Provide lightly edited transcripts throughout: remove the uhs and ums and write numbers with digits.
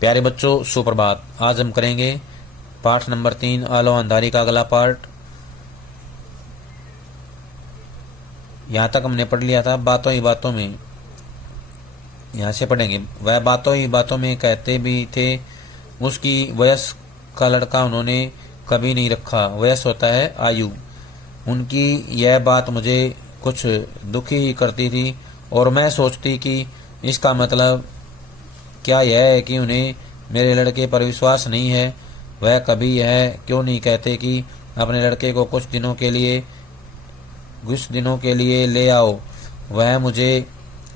प्यारे बच्चों, सुप्रभात। आज हम करेंगे पाठ नंबर 3 आलो अंधारी का अगला पार्ट। यहाँ तक हमने पढ़ लिया था बातों ही बातों में। यहाँ से पढ़ेंगे। वह बातों ही बातों में कहते भी थे, उसकी वयस का लड़का उन्होंने कभी नहीं रखा। वयस होता है आयु। उनकी यह बात मुझे कुछ दुखी ही करती थी और मैं सोचती कि इसका मतलब क्या यह है कि उन्हें मेरे लड़के पर विश्वास नहीं है। वह कभी यह क्यों नहीं कहते कि अपने लड़के को कुछ दिनों के लिए ले आओ। वह मुझे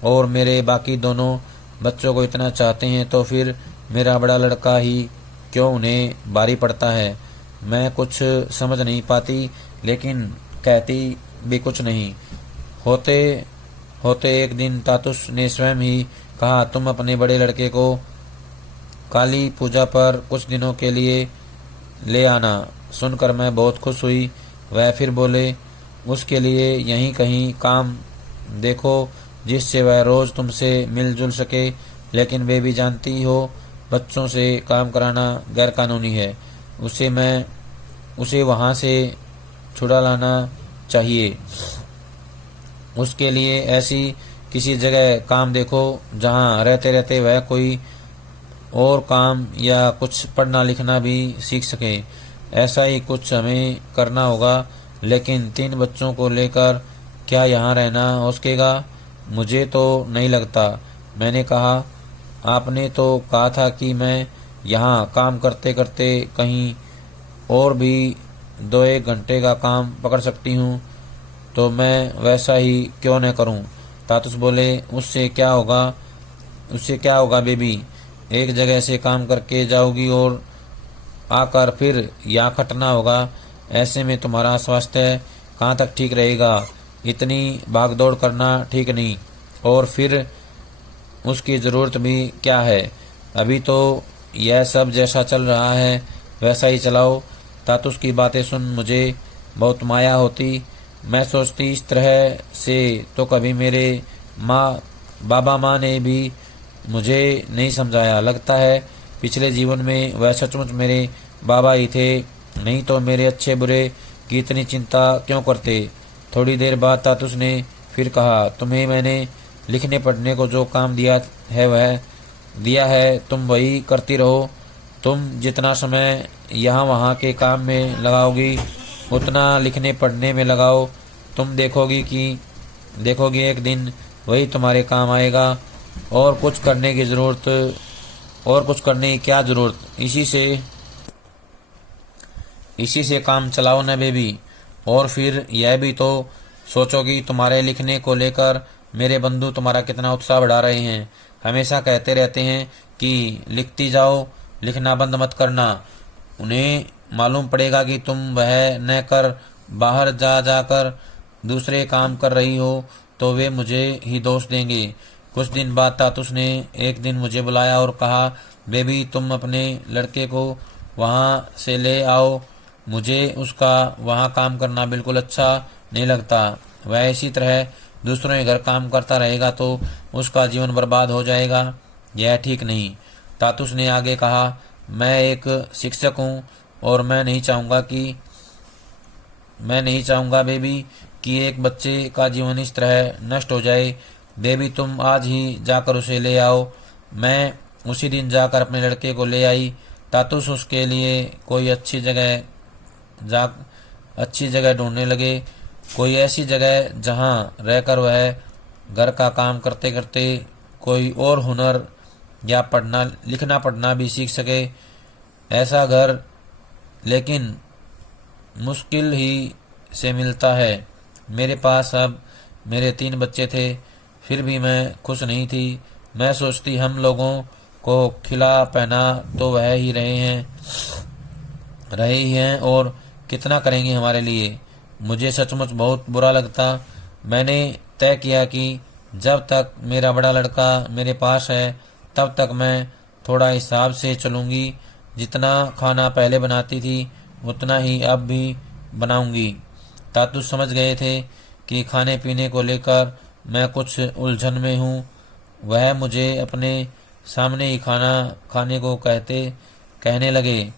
और मेरे बाकी दोनों बच्चों को इतना चाहते हैं, तो फिर मेरा बड़ा लड़का ही क्यों उन्हें भारी पड़ता है। मैं कुछ समझ नहीं पाती, लेकिन कहती भी कुछ नहीं। होते होते एक दिन तातुस ने स्वयं ही कहा, तुम अपने बड़े लड़के को काली पूजा पर कुछ दिनों के लिए ले आना। सुनकर मैं बहुत खुश हुई। वह फिर बोले, उसके लिए यहीं कहीं काम देखो जिससे वह रोज तुमसे मिलजुल सके। लेकिन वे भी जानती हो, बच्चों से काम कराना गैर कानूनी है। उसे वहां से छुड़ा लाना चाहिए। उसके लिए ऐसी किसी जगह काम देखो जहां रहते रहते वह कोई और काम या कुछ पढ़ना लिखना भी सीख सके। ऐसा ही कुछ हमें करना होगा। लेकिन 3 बच्चों को लेकर क्या यहाँ रहना हो सकेगा? मुझे तो नहीं लगता। मैंने कहा, आपने तो कहा था कि मैं यहाँ काम करते करते कहीं और भी 2-1 घंटे का काम पकड़ सकती हूँ, तो मैं वैसा ही क्यों न करूँ। तातुस बोले, उससे क्या होगा बेबी? एक जगह से काम करके जाओगी और आकर फिर यहाँ खटना होगा। ऐसे में तुम्हारा स्वास्थ्य कहाँ तक ठीक रहेगा? इतनी भागदौड़ करना ठीक नहीं। और फिर उसकी ज़रूरत भी क्या है? अभी तो यह सब जैसा चल रहा है वैसा ही चलाओ। तातुस की बातें सुन मुझे बहुत माया होती। मैं सोचती, इस तरह से तो कभी मेरे बाबा माँ ने भी मुझे नहीं समझाया। लगता है पिछले जीवन में वह सचमुच मेरे बाबा ही थे, नहीं तो मेरे अच्छे बुरे की इतनी चिंता क्यों करते। थोड़ी देर बाद तातुस ने फिर कहा, तुम्हें मैंने लिखने पढ़ने को जो काम दिया है तुम वही करती रहो। तुम जितना समय यहाँ वहाँ के काम में लगाओगी उतना लिखने पढ़ने में लगाओ। तुम देखोगी एक दिन वही तुम्हारे काम आएगा। और कुछ करने की क्या जरूरत? इसी से काम चलाओ न बेबी। और फिर यह भी तो सोचोगी, तुम्हारे लिखने को लेकर मेरे बंधु तुम्हारा कितना उत्साह बढ़ा रहे हैं। हमेशा कहते रहते हैं कि लिखती जाओ, लिखना बंद मत करना। उन्हें मालूम पड़ेगा कि तुम वह न कर बाहर जाकर दूसरे काम कर रही हो, तो वे मुझे ही दोष देंगे। कुछ दिन बाद तातुस ने एक दिन मुझे बुलाया और कहा, बेबी तुम अपने लड़के को वहाँ से ले आओ। मुझे उसका वहाँ काम करना बिल्कुल अच्छा नहीं लगता। वह इसी तरह दूसरों के घर काम करता रहेगा तो उसका जीवन बर्बाद हो जाएगा। यह ठीक नहीं। तातुस ने आगे कहा, मैं एक शिक्षक हूँ और मैं नहीं चाहूँगा बेबी कि एक बच्चे का जीवन इस तरह नष्ट हो जाए। बेबी तुम आज ही जाकर उसे ले आओ। मैं उसी दिन जाकर अपने लड़के को ले आई। तातुस उसके लिए कोई अच्छी जगह ढूंढने लगे, कोई ऐसी जगह जहां रहकर वह घर का काम करते करते कोई और हुनर या लिखना पढ़ना भी सीख सके। ऐसा घर लेकिन मुश्किल ही से मिलता है। मेरे पास अब मेरे 3 बच्चे थे, फिर भी मैं खुश नहीं थी। मैं सोचती, हम लोगों को खिला पहना तो वह ही रहे ही हैं और कितना करेंगे हमारे लिए। मुझे सचमुच बहुत बुरा लगता। मैंने तय किया कि जब तक मेरा बड़ा लड़का मेरे पास है तब तक मैं थोड़ा हिसाब से चलूँगी। जितना खाना पहले बनाती थी उतना ही अब भी बनाऊंगी। तातुस समझ गए थे कि खाने पीने को लेकर मैं कुछ उलझन में हूँ। वह मुझे अपने सामने ही खाना खाने को कहने लगे।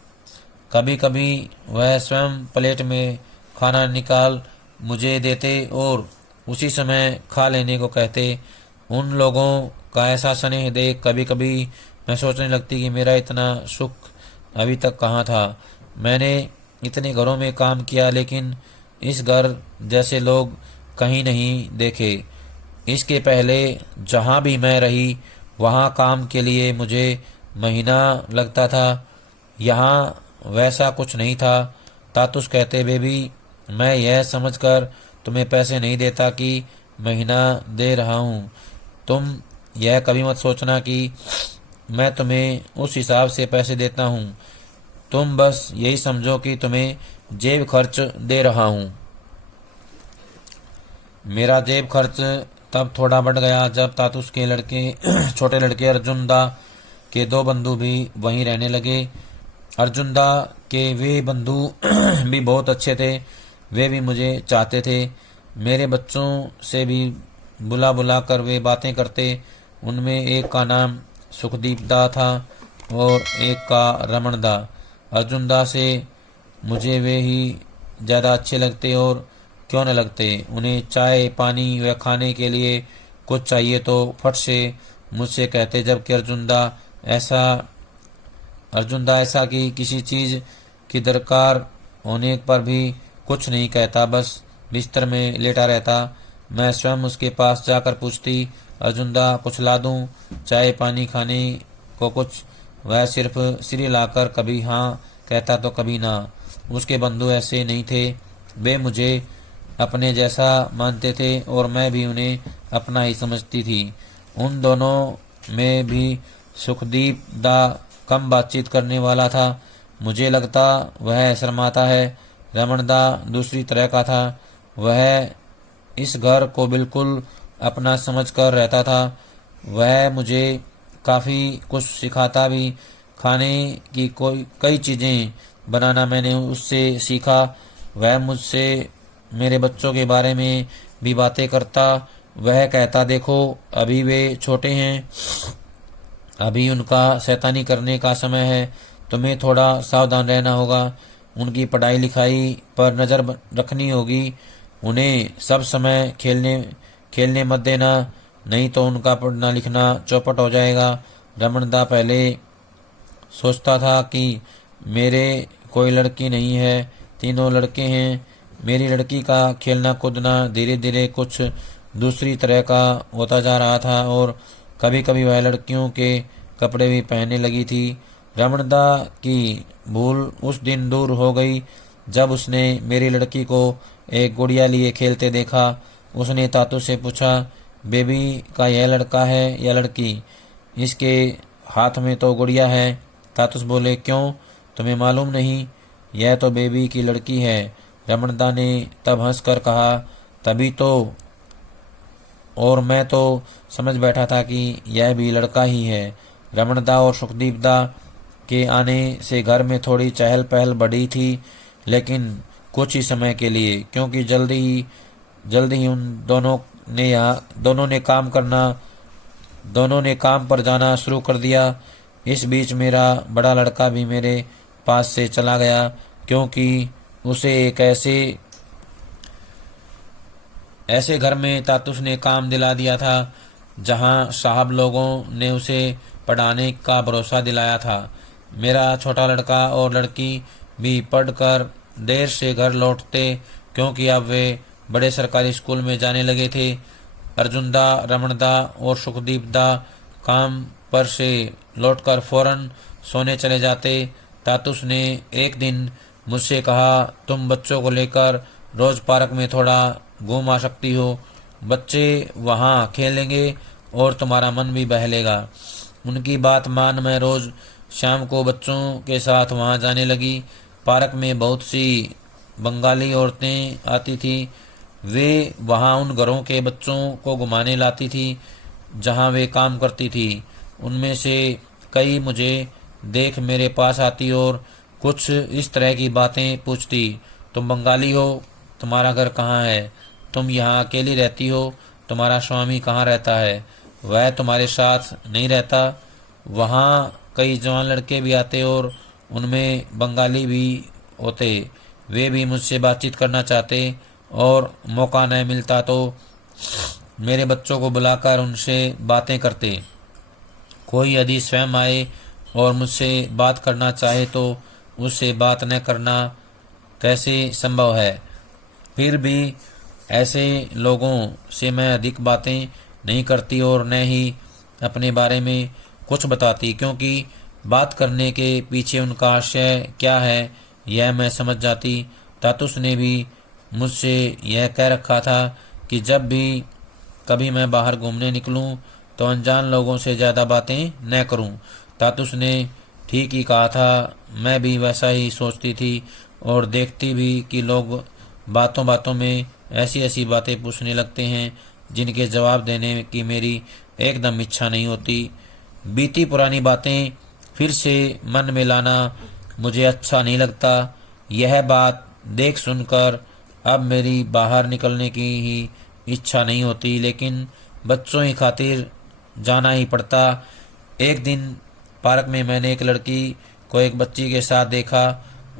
कभी कभी वह स्वयं प्लेट में खाना निकाल मुझे देते और उसी समय खा लेने को कहते। उन लोगों का ऐसा स्नेह देख कभी कभी मैं सोचने लगती कि मेरा इतना सुख अभी तक कहाँ था। मैंने इतने घरों में काम किया लेकिन इस घर जैसे लोग कहीं नहीं देखे। इसके पहले जहाँ भी मैं रही वहाँ काम के लिए मुझे महीना लगता था, यहाँ वैसा कुछ नहीं था। तातुस कहते, बेबी मैं यह समझकर तुम्हें पैसे नहीं देता कि महीना दे रहा हूँ। तुम यह कभी मत सोचना कि मैं तुम्हें उस हिसाब से पैसे देता हूँ। तुम बस यही समझो कि तुम्हें जेब खर्च दे रहा हूँ। मेरा जेब खर्च तब थोड़ा बढ़ गया जब तातुस के छोटे लड़के अर्जुन दा के दो बंधु भी वहीं रहने लगे। अर्जुन दा के वे बंधु भी बहुत अच्छे थे। वे भी मुझे चाहते थे। मेरे बच्चों से भी बुला बुला कर वे बातें करते। उनमें एक का नाम सुखदीप दा था और एक का रमन दा। अर्जुन दा से मुझे वे ही ज़्यादा अच्छे लगते और क्यों न लगते। उन्हें चाय पानी व खाने के लिए कुछ चाहिए तो फट से मुझसे कहते, जबकि अर्जुन दा ऐसा कि किसी चीज़ की दरकार होने पर भी कुछ नहीं कहता, बस बिस्तर में लेटा रहता। मैं स्वयं उसके पास जाकर पूछती, अर्जुन दा कुछ ला दूं, चाय पानी खाने को कुछ। वह सिर्फ सिर हिलाकर कभी हाँ कहता तो कभी ना। उसके बंधु ऐसे नहीं थे। वे मुझे अपने जैसा मानते थे और मैं भी उन्हें अपना ही समझती थी। उन दोनों में भी सुखदीप दा कम बातचीत करने वाला था। मुझे लगता वह शर्माता है। रमन दा दूसरी तरह का था। वह इस घर को बिल्कुल अपना समझ कर रहता था। वह मुझे काफ़ी कुछ सिखाता भी। खाने की कई चीज़ें बनाना मैंने उससे सीखा। वह मुझसे मेरे बच्चों के बारे में भी बातें करता। वह कहता, देखो अभी वे छोटे हैं, अभी उनका शैतानी करने का समय है, तुम्हें थोड़ा सावधान रहना होगा। उनकी पढ़ाई लिखाई पर नज़र रखनी होगी। उन्हें सब समय खेलने मत देना, नहीं तो उनका पढ़ना लिखना चौपट हो जाएगा। रमन दा पहले सोचता था कि मेरे कोई लड़की नहीं है, तीनों लड़के हैं। मेरी लड़की का खेलना कूदना धीरे धीरे कुछ दूसरी तरह का होता जा रहा था और कभी कभी वह लड़कियों के कपड़े भी पहनने लगी थी। रमन दा की भूल उस दिन दूर हो गई जब उसने मेरी लड़की को एक गुड़िया लिए खेलते देखा। उसने तातू से पूछा, बेबी का यह लड़का है या लड़की? इसके हाथ में तो गुड़िया है। तातुस बोले, क्यों, तुम्हें मालूम नहीं? यह तो बेबी की लड़की है। रमन दा ने तब हंसकर कहा, तभी तो, और मैं तो समझ बैठा था कि यह भी लड़का ही है। रमन दा और सुखदीप दा के आने से घर में थोड़ी चहल पहल बढ़ी थी, लेकिन कुछ ही समय के लिए, क्योंकि जल्दी ही उन दोनों ने काम पर जाना शुरू कर दिया। इस बीच मेरा बड़ा लड़का भी मेरे पास से चला गया, क्योंकि उसे एक ऐसे घर में तातुस ने काम दिला दिया था जहां साहब लोगों ने उसे पढ़ाने का भरोसा दिलाया था। मेरा छोटा लड़का और लड़की भी पढ़कर देर से घर लौटते, क्योंकि अब वे बड़े सरकारी स्कूल में जाने लगे थे। अर्जुन दा, रमन दा और सुखदीप दा काम पर से लौटकर फौरन सोने चले जाते। तातुस ने एक दिन मुझसे कहा, तुम बच्चों को लेकर रोज पार्क में थोड़ा घूम आ सकती हो। बच्चे वहाँ खेलेंगे और तुम्हारा मन भी बहलेगा। उनकी बात मान मैं रोज शाम को बच्चों के साथ वहाँ जाने लगी। पार्क में बहुत सी बंगाली औरतें आती थी। वे वहाँ उन घरों के बच्चों को घुमाने लाती थी जहाँ वे काम करती थी। उनमें से कई मुझे देख मेरे पास आती और कुछ इस तरह की बातें पूछती, तुम बंगाली हो, तुम्हारा घर कहाँ है, तुम यहाँ अकेली रहती हो, तुम्हारा स्वामी कहाँ रहता है, वह तुम्हारे साथ नहीं रहता? वहाँ कई जवान लड़के भी आते और उनमें बंगाली भी होते। वे भी मुझसे बातचीत करना चाहते और मौका न मिलता तो मेरे बच्चों को बुलाकर उनसे बातें करते। कोई यदि स्वयं आए और मुझसे बात करना चाहे तो उससे बात न करना कैसे संभव है। फिर भी ऐसे लोगों से मैं अधिक बातें नहीं करती और न ही अपने बारे में कुछ बताती, क्योंकि बात करने के पीछे उनका आशय क्या है यह मैं समझ जाती। तातुस ने भी मुझसे यह कह रखा था कि जब भी कभी मैं बाहर घूमने निकलूं तो अनजान लोगों से ज़्यादा बातें न करूं। तातुस ने ठीक ही कहा था। मैं भी वैसा ही सोचती थी और देखती भी कि लोग बातों बातों में ऐसी ऐसी बातें पूछने लगते हैं जिनके जवाब देने की मेरी एकदम इच्छा नहीं होती। बीती पुरानी बातें फिर से मन में लाना मुझे अच्छा नहीं लगता। यह बात देख सुनकर अब मेरी बाहर निकलने की ही इच्छा नहीं होती, लेकिन बच्चों की खातिर जाना ही पड़ता। एक दिन पार्क में मैंने एक लड़की को एक बच्ची के साथ देखा।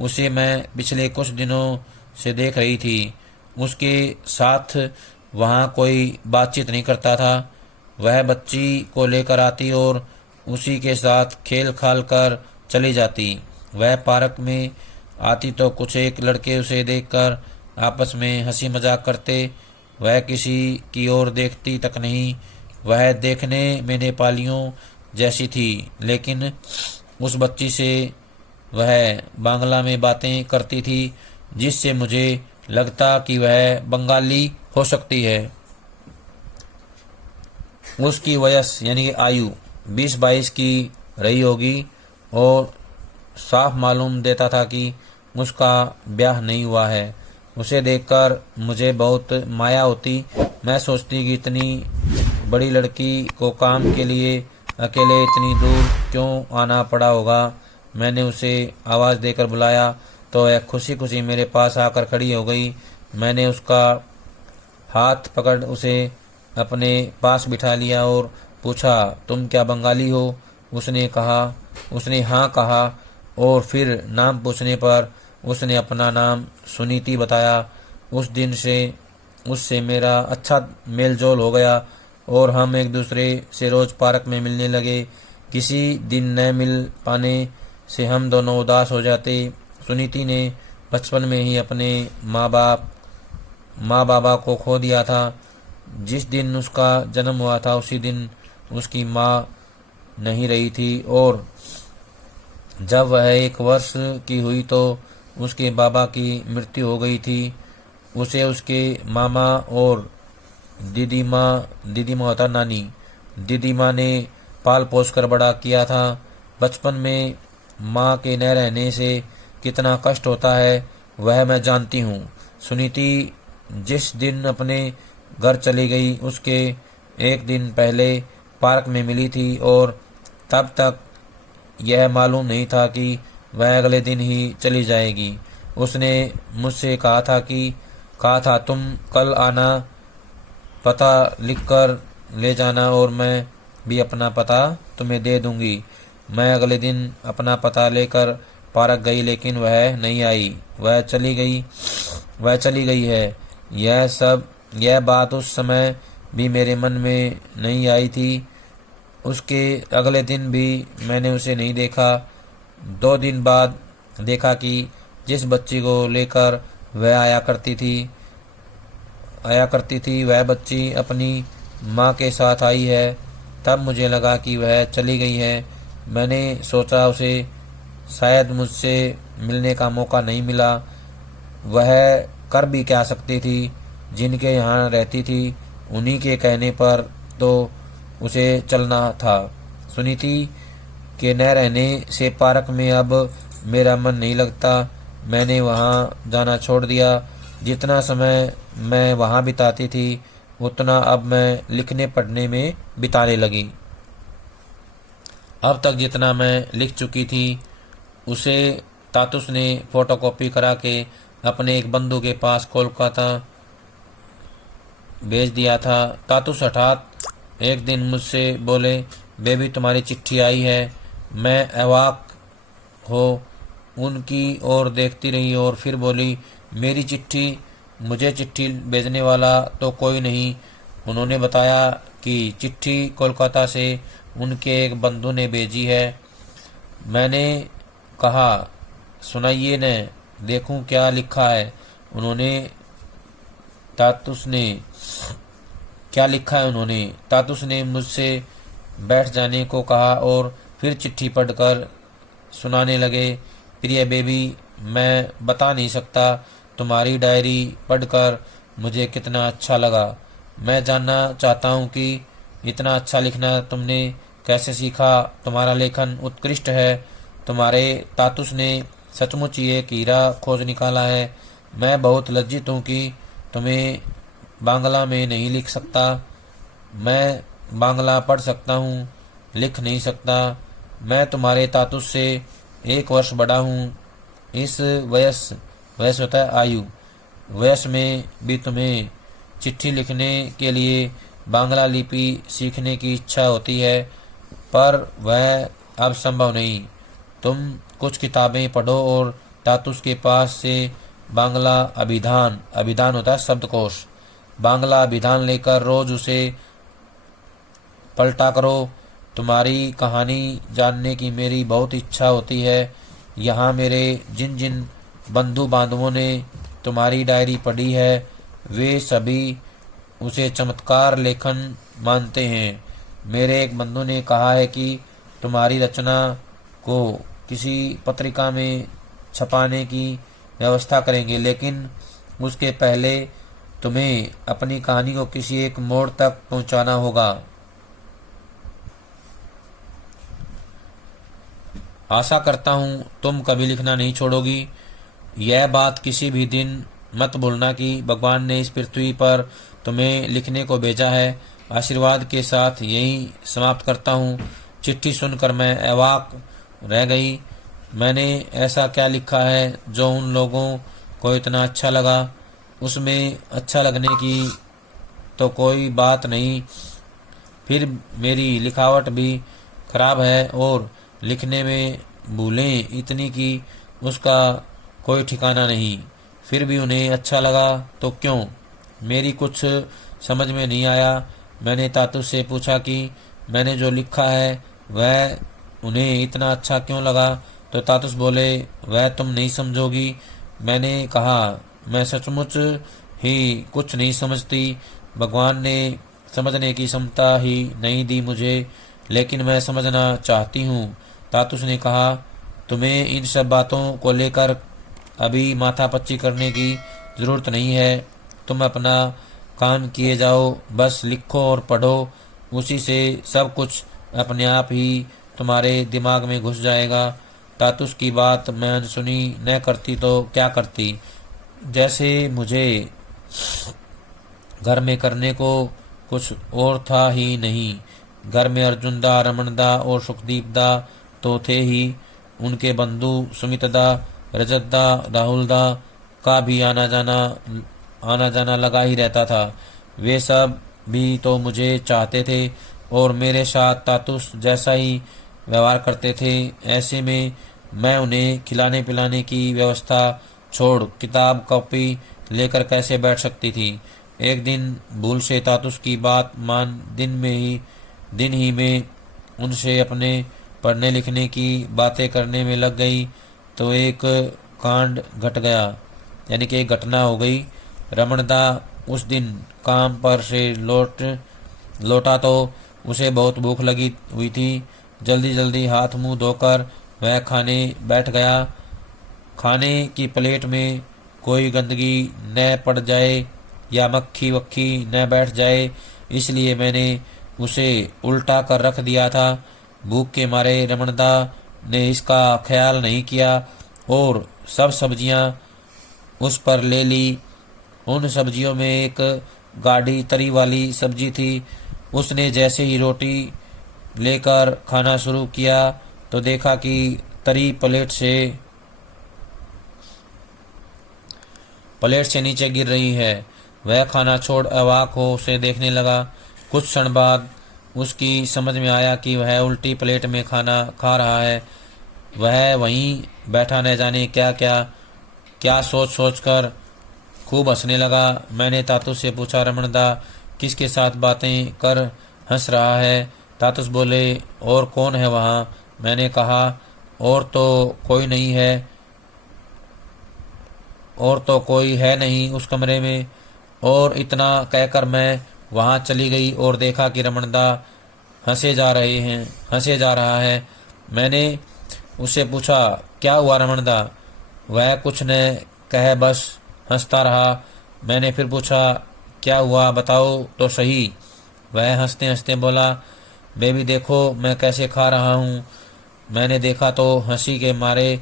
उसे मैं पिछले कुछ दिनों से देख रही थी। उसके साथ वहाँ कोई बातचीत नहीं करता था। वह बच्ची को लेकर आती और उसी के साथ खेल खाल कर चली जाती। वह पार्क में आती तो कुछ एक लड़के उसे देखकर आपस में हंसी मजाक करते। वह किसी की ओर देखती तक नहीं। वह देखने में नेपालियों जैसी थी, लेकिन उस बच्ची से वह बांग्ला में बातें करती थी, जिससे मुझे लगता कि वह बंगाली हो सकती है। उसकी वयस यानी कि आयु 20-22 की रही होगी और साफ मालूम देता था कि उसका ब्याह नहीं हुआ है। उसे देखकर मुझे बहुत माया होती। मैं सोचती कि इतनी बड़ी लड़की को काम के लिए अकेले इतनी दूर क्यों आना पड़ा होगा। मैंने उसे आवाज़ देकर बुलाया तो वह खुशी खुशी मेरे पास आकर खड़ी हो गई। मैंने उसका हाथ पकड़ उसे अपने पास बिठा लिया और पूछा, तुम क्या बंगाली हो? उसने हाँ कहा और फिर नाम पूछने पर उसने अपना नाम सुनीति बताया। उस दिन से उससे मेरा अच्छा मेलजोल हो गया और हम एक दूसरे से रोज़ पार्क में मिलने लगे। किसी दिन न मिल पाने से हम दोनों उदास हो जाते। सुनीति ने बचपन में ही अपने माँ बाबा को खो दिया था। जिस दिन उसका जन्म हुआ था उसी दिन उसकी माँ नहीं रही थी और जब वह 1 वर्ष की हुई तो उसके बाबा की मृत्यु हो गई थी। उसे उसके मामा और दीदी माँ होता नानी, दीदी माँ ने पाल पोस कर बड़ा किया था। बचपन में माँ के न रहने से कितना कष्ट होता है वह मैं जानती हूँ। सुनीति जिस दिन अपने घर चली गई उसके एक दिन पहले पार्क में मिली थी और तब तक यह मालूम नहीं था कि वह अगले दिन ही चली जाएगी। उसने मुझसे कहा था तुम कल आना, पता लिखकर ले जाना और मैं भी अपना पता तुम्हें दे दूंगी। मैं अगले दिन अपना पता लेकर पार्क गई, लेकिन वह नहीं आई। वह चली गई है। यह बात उस समय भी मेरे मन में नहीं आई थी। उसके अगले दिन भी मैंने उसे नहीं देखा। 2 दिन बाद देखा कि जिस बच्ची को लेकर वह आया करती थी वह बच्ची अपनी माँ के साथ आई है। तब मुझे लगा कि वह चली गई है। मैंने सोचा उसे शायद मुझसे मिलने का मौका नहीं मिला। वह कर भी क्या सकती थी? जिनके यहाँ रहती थी उन्हीं के कहने पर तो उसे चलना था। सुनीति के न रहने से पार्क में अब मेरा मन नहीं लगता। मैंने वहाँ जाना छोड़ दिया। जितना समय मैं वहाँ बिताती थी उतना अब मैं लिखने पढ़ने में बिताने लगी। अब तक जितना मैं लिख चुकी थी उसे तातुस ने फोटोकॉपी करा के अपने एक बंधु के पास कोलकाता भेज दिया था। तातुस हठात एक दिन मुझसे बोले, बेबी तुम्हारी चिट्ठी आई है। मैं अवाक हो उनकी ओर देखती रही और फिर बोली, मेरी चिट्ठी? मुझे चिट्ठी भेजने वाला तो कोई नहीं। उन्होंने बताया कि चिट्ठी कोलकाता से उनके एक बंधु ने भेजी है। मैंने कहा, सुनाइए न, देखूं क्या लिखा है। उन्होंने तातुस ने क्या लिखा है उन्होंने तातुस ने मुझसे बैठ जाने को कहा और फिर चिट्ठी पढ़कर सुनाने लगे। प्रिय बेबी, मैं बता नहीं सकता तुम्हारी डायरी पढ़कर मुझे कितना अच्छा लगा। मैं जानना चाहता हूँ कि इतना अच्छा लिखना तुमने कैसे सीखा। तुम्हारा लेखन उत्कृष्ट है। तुम्हारे तातुस ने सचमुच ये हीरा खोज निकाला है। मैं बहुत लज्जित हूँ कि तुम्हें बांग्ला में नहीं लिख सकता। मैं बांग्ला पढ़ सकता हूँ, लिख नहीं सकता। मैं तुम्हारे तातुस से 1 वर्ष बड़ा हूँ। इस वयस होता है आयु, वयस में भी तुम्हें चिट्ठी लिखने के लिए बांग्ला लिपि सीखने की इच्छा होती है, पर वह अब संभव नहीं। तुम कुछ किताबें पढ़ो और तातुस के पास से बांग्ला अभिधान होता है शब्दकोश, बांग्ला अभिधान लेकर रोज उसे पलटा करो। तुम्हारी कहानी जानने की मेरी बहुत इच्छा होती है। यहाँ मेरे जिन जिन बंधु बांधवों ने तुम्हारी डायरी पढ़ी है वे सभी उसे चमत्कार लेखन मानते हैं। मेरे एक बंधु ने कहा है कि तुम्हारी रचना को किसी पत्रिका में छपाने की व्यवस्था करेंगे, लेकिन उसके पहले तुम्हें अपनी कहानी को किसी एक मोड़ तक पहुंचाना होगा। आशा करता हूँ तुम कभी लिखना नहीं छोड़ोगी। यह बात किसी भी दिन मत भूलना कि भगवान ने इस पृथ्वी पर तुम्हें लिखने को भेजा है। आशीर्वाद के साथ यही समाप्त करता हूँ। चिट्ठी सुनकर मैं अवाक रह गई। मैंने ऐसा क्या लिखा है जो उन लोगों को इतना अच्छा लगा। उसमें अच्छा लगने की तो कोई बात नहीं, फिर मेरी लिखावट भी खराब है और लिखने में भूलें इतनी कि उसका कोई ठिकाना नहीं। फिर भी उन्हें अच्छा लगा तो क्यों? मेरी कुछ समझ में नहीं आया। मैंने तातुस से पूछा कि मैंने जो लिखा है वह उन्हें इतना अच्छा क्यों लगा, तो तातुस बोले, वह तुम नहीं समझोगी। मैंने कहा, मैं सचमुच ही कुछ नहीं समझती। भगवान ने समझने की क्षमता ही नहीं दी मुझे, लेकिन मैं समझना चाहती हूँ। तातुस ने कहा, तुम्हें इन सब बातों को लेकर अभी माथापच्ची करने की ज़रूरत नहीं है। तुम अपना काम किए जाओ, बस लिखो और पढ़ो। उसी से सब कुछ अपने आप ही तुम्हारे दिमाग में घुस जाएगा। तातुस की बात मैं अनसुनी न करती तो क्या करती। जैसे मुझे घर में करने को कुछ और था ही नहीं। घर में अर्जुन दा, रमन दा और सुखदीप दा तो थे ही। उनके बंधु सुमित दा, रजत दा, राहुल दा का भी आना जाना लगा ही रहता था। वे सब भी तो मुझे चाहते थे और मेरे साथ तातुस जैसा ही व्यवहार करते थे। ऐसे में मैं उन्हें खिलाने पिलाने की व्यवस्था छोड़ किताब कॉपी लेकर कैसे बैठ सकती थी। एक दिन भूल से तातुस की बात मान दिन ही में उनसे अपने पढ़ने लिखने की बातें करने में लग गई तो एक कांड घट गया, यानी कि एक घटना हो गई। रमणदा उस दिन काम पर से लौटा तो उसे बहुत भूख लगी हुई थी। जल्दी जल्दी हाथ मुंह धोकर वह खाने बैठ गया। खाने की प्लेट में कोई गंदगी न पड़ जाए या मक्खी वक्खी न बैठ जाए, इसलिए मैंने उसे उल्टा कर रख दिया था। भूख के मारे रमणदा ने इसका ख्याल नहीं किया और सब सब्जियां उस पर ले ली। उन सब्जियों में एक गाढ़ी तरी वाली सब्जी थी। उसने जैसे ही रोटी लेकर खाना शुरू किया तो देखा कि तरी प्लेट से नीचे गिर रही है। वह खाना छोड़ अवाक हो उसे देखने लगा। कुछ क्षण बाद उसकी समझ में आया कि वह उल्टी प्लेट में खाना खा रहा है। वह वहीं बैठा न जाने क्या क्या क्या सोच सोच कर खूब हंसने लगा। मैंने तातुस से पूछा, रमणदा किसके साथ बातें कर हंस रहा है? तातुस बोले, और कौन है वहाँ? मैंने कहा, और तो कोई नहीं है, और तो कोई है नहीं उस कमरे में। और इतना कहकर मैं वहाँ चली गई और देखा कि रमणदा हंसे जा रहा है। मैंने उससे पूछा, क्या हुआ रमणदा? वह कुछ न कहे बस हंसता रहा। मैंने फिर पूछा, क्या हुआ बताओ तो सही। वह हंसते हंसते बोला, बेबी देखो मैं कैसे खा रहा हूँ। मैंने देखा तो हंसी के मारे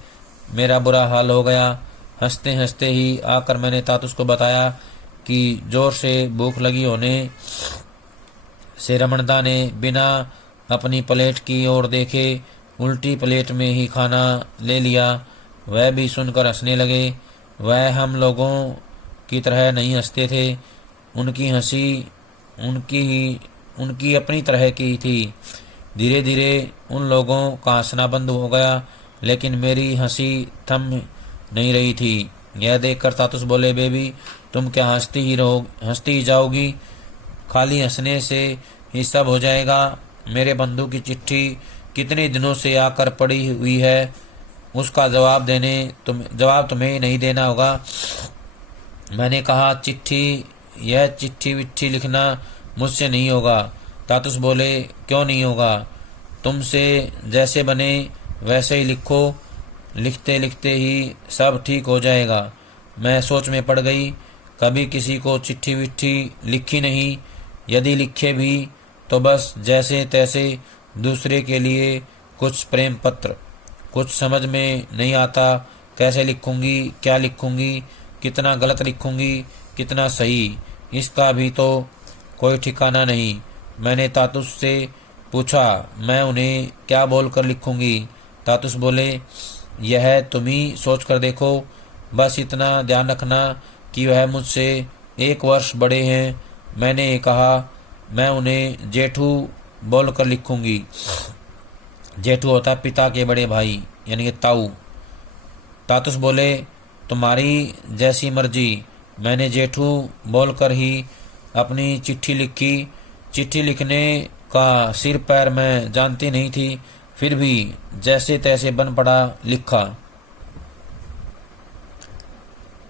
मेरा बुरा हाल हो गया। हंसते हंसते ही आकर मैंने तातुस को बताया कि जोर से भूख लगी होने से रमणदा ने बिना अपनी प्लेट की ओर देखे उल्टी प्लेट में ही खाना ले लिया। वह भी सुनकर हंसने लगे। वह हम लोगों की तरह नहीं हंसते थे। उनकी हंसी उनकी अपनी तरह की थी। धीरे धीरे उन लोगों का हंसना बंद हो गया, लेकिन मेरी हंसी थम नहीं रही थी। यह देखकर तातुस बोले, बेबी तुम क्या हंसती ही जाओगी? खाली हंसने से ही सब हो जाएगा? मेरे बंधु की चिट्ठी कितने दिनों से आकर पड़ी हुई है, उसका जवाब तुम्हें ही नहीं देना होगा। मैंने कहा, यह चिट्ठी विट्ठी लिखना मुझसे नहीं होगा। तातुस बोले, क्यों नहीं होगा? तुमसे जैसे बने वैसे ही लिखो, लिखते लिखते ही सब ठीक हो जाएगा। मैं सोच में पड़ गई। कभी किसी को चिट्ठी विट्ठी लिखी नहीं। यदि लिखे भी तो बस जैसे तैसे दूसरे के लिए कुछ प्रेम पत्र। कुछ समझ में नहीं आता, कैसे लिखूंगी, क्या लिखूंगी, कितना गलत लिखूंगी, कितना सही, इसका भी तो कोई ठिकाना नहीं। मैंने तातुस से पूछा, मैं उन्हें क्या बोलकर लिखूंगी? तातुस बोले, यह तुम ही सोच कर देखो। बस इतना ध्यान रखना कि वह मुझसे 1 वर्ष बड़े हैं। मैंने कहा, मैं उन्हें जेठू बोलकर लिखूंगी। जेठू होता पिता के बड़े भाई, यानी कि ताऊ। तातुस बोले, तुम्हारी जैसी मर्जी। मैंने जेठू बोलकर ही अपनी चिट्ठी लिखी। चिट्ठी लिखने का सिर पैर मैं जानती नहीं थी, फिर भी जैसे तैसे बन पड़ा लिखा।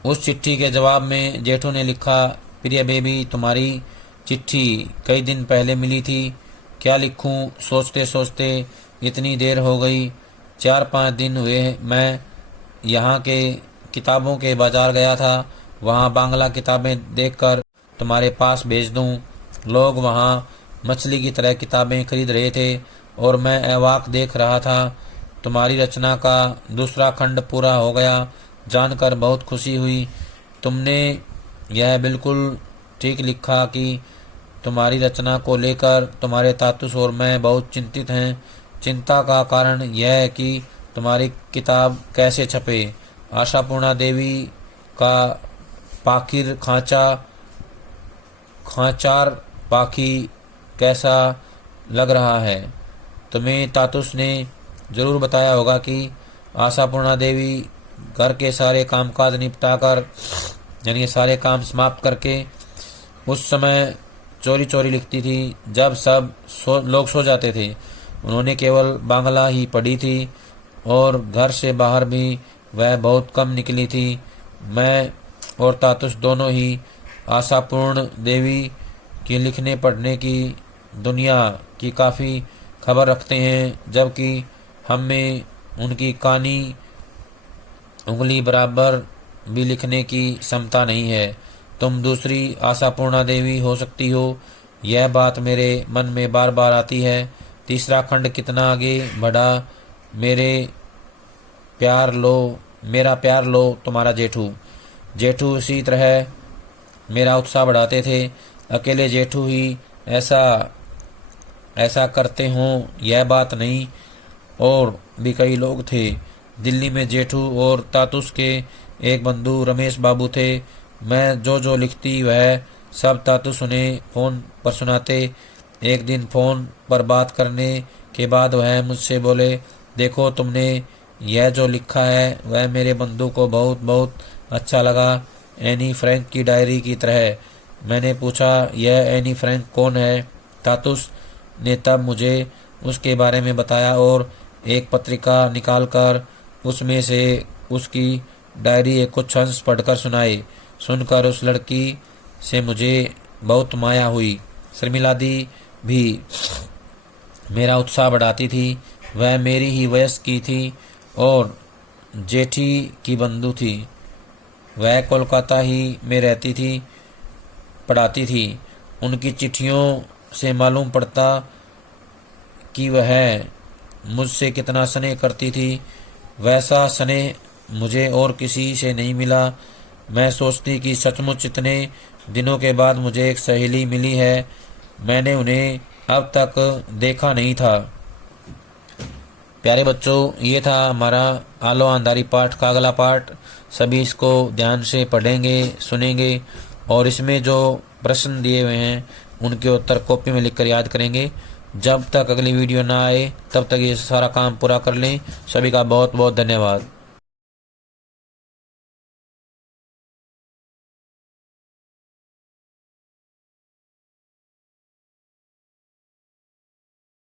उस चिट्ठी के जवाब में जेठू ने लिखा, प्रिय बेबी तुम्हारी चिट्ठी कई दिन पहले मिली थी। क्या लिखूं सोचते सोचते इतनी देर हो गई। 4-5 दिन हुए मैं यहाँ के किताबों के बाजार गया था। वहाँ बांग्ला किताबें देखकर तुम्हारे पास भेज दूं। लोग वहाँ मछली की तरह किताबें खरीद रहे थे और मैं अवाक देख रहा था। तुम्हारी रचना का दूसरा खंड पूरा हो गया, जानकर बहुत खुशी हुई। तुमने यह बिल्कुल ठीक लिखा कि तुम्हारी रचना को लेकर तुम्हारे तातुस और मैं बहुत चिंतित हैं। चिंता का कारण यह है कि तुम्हारी किताब कैसे छपे। आशापूर्णा देवी का पाखिर खांचार पाखी कैसा लग रहा है? तुम्हें तातुस ने जरूर बताया होगा कि आशापूर्णा देवी घर के सारे कामकाज निपटाकर, यानी सारे काम समाप्त करके उस समय चोरी चोरी लिखती थी, जब सब लोग सो जाते थे। उन्होंने केवल बांग्ला ही पढ़ी थी और घर से बाहर भी वह बहुत कम निकली थी। मैं और तातुस दोनों ही आशापूर्ण देवी की लिखने पढ़ने की दुनिया की काफ़ी खबर रखते हैं, जबकि हम में उनकी कानी उंगली बराबर भी लिखने की क्षमता नहीं है। तुम दूसरी आशापूर्णा देवी हो सकती हो, यह बात मेरे मन में बार बार आती है। तीसरा खंड कितना आगे बढ़ा। मेरा प्यार लो तुम्हारा जेठू। जेठू इसी तरह मेरा उत्साह बढ़ाते थे। अकेले जेठू ही ऐसा करते हों यह बात नहीं, और भी कई लोग थे। दिल्ली में जेठू और तातुस के एक बंधु रमेश बाबू थे। मैं जो लिखती वह सब तातुस उन्हें फ़ोन पर सुनाते। एक दिन फ़ोन पर बात करने के बाद वह मुझसे बोले, देखो तुमने यह जो लिखा है वह मेरे बंधु को बहुत बहुत अच्छा लगा, एनी फ्रैंक की डायरी की तरह। मैंने पूछा, यह एनी फ्रैंक कौन है? तातुस ने तब मुझे उसके बारे में बताया और एक पत्रिका निकालकर उसमें से उसकी डायरी के कुछ अंश पढ़कर सुनाए। सुनकर उस लड़की से मुझे बहुत माया हुई। शर्मिला दी भी मेरा उत्साह बढ़ाती थी। वह मेरी ही वयस की थी और जेठी की बंधु थी। वह कोलकाता ही में रहती थी, पढ़ाती थी। उनकी चिट्ठियों से मालूम पड़ता कि वह मुझसे कितना स्नेह करती थी। वैसा स्नेह मुझे और किसी से नहीं मिला। मैं सोचती कि सचमुच इतने दिनों के बाद मुझे एक सहेली मिली है। मैंने उन्हें अब तक देखा नहीं था। प्यारे बच्चों, ये था हमारा आलो अंधारी पाठ का अगला पाठ। सभी इसको ध्यान से पढ़ेंगे, सुनेंगे और इसमें जो प्रश्न दिए हुए हैं उनके उत्तर कॉपी में लिखकर याद करेंगे। जब तक अगली वीडियो ना आए तब तक ये सारा काम पूरा कर लें। सभी का बहुत बहुत धन्यवाद।